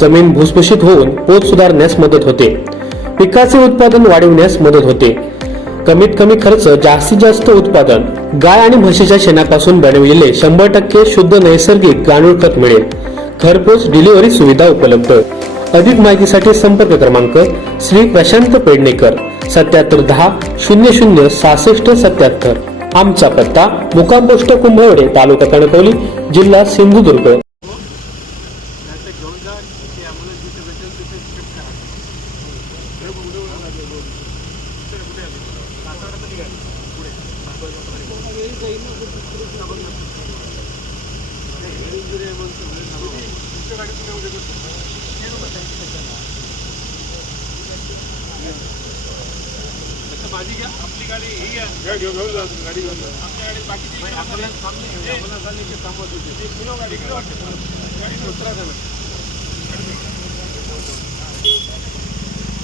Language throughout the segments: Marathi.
जमीन भुसभुशीत होऊन पोत सुधारण्यास मदत होते. पिकाचे उत्पादन वाढविण्यास मदत होते. कमीत कमी खर्च जास्तीत जास्त उत्पादन गाय आणि म्हशीच्या शेणापासून बनविलेले शंभर टक्के शुद्ध नैसर्गिक गांडूळ खत मिळेल. घरपोच डिलिव्हरी सुविधा उपलब्ध. अधिक माहितीसाठी संपर्क क्रमांक श्री प्रशांत पेडणेकर सत्याहत्तर दहा शून्य शून्य सहासष्ट सत्याहत्तर. आमचा पत्ता मुकाम पोस्ट कुंभवडे तालुका कणकवली जिल्हा सिंधुदुर्ग. घेऊन जा ते आम्हाला जिथे भेटेल तिथे शिफ्ट करा पुढे कुठे सातारा तरी गाडी पुढे तुमच्या गाडी तुम्ही उद्या करतो माझी घ्या आपली गाडी ही घ्या घेऊन घेऊन जा गाडी घेऊन जा आपल्या गाडी बाकी आपल्याला थांबली आम्हाला झाली की थांबत होती गाडी गाडी उतरा झालं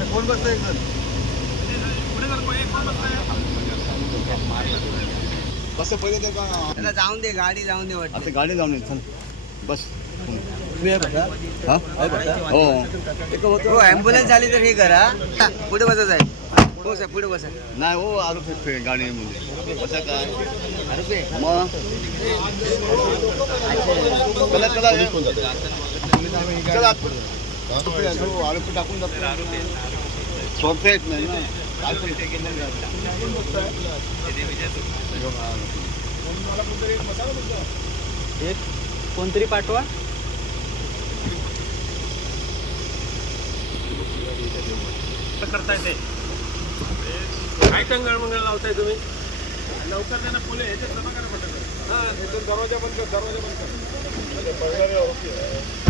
आता कसं पहिले ते का? जाऊन दे गाडी जाऊन दे वाटतं. आता गाडी जाऊन ये, चल. बस. हा? हो. ॲम्ब्युलन्स आली तर हे करा. पुढे बसा साहेब. हो साहेब पुढे बसा. नाही हो आलो गाडीमध्ये कसं काय मग? चला चला. चला आरोपी टाकून सोडता येत नाही ना काय एक कोणतरी पाठवा. करताय ते काय टंगळ मंगळ लावताय तुम्ही लवकर त्यांना फुले हे ते? जमा करा पटकन हां दरवाजा बंद कर दरवाजा बंद कर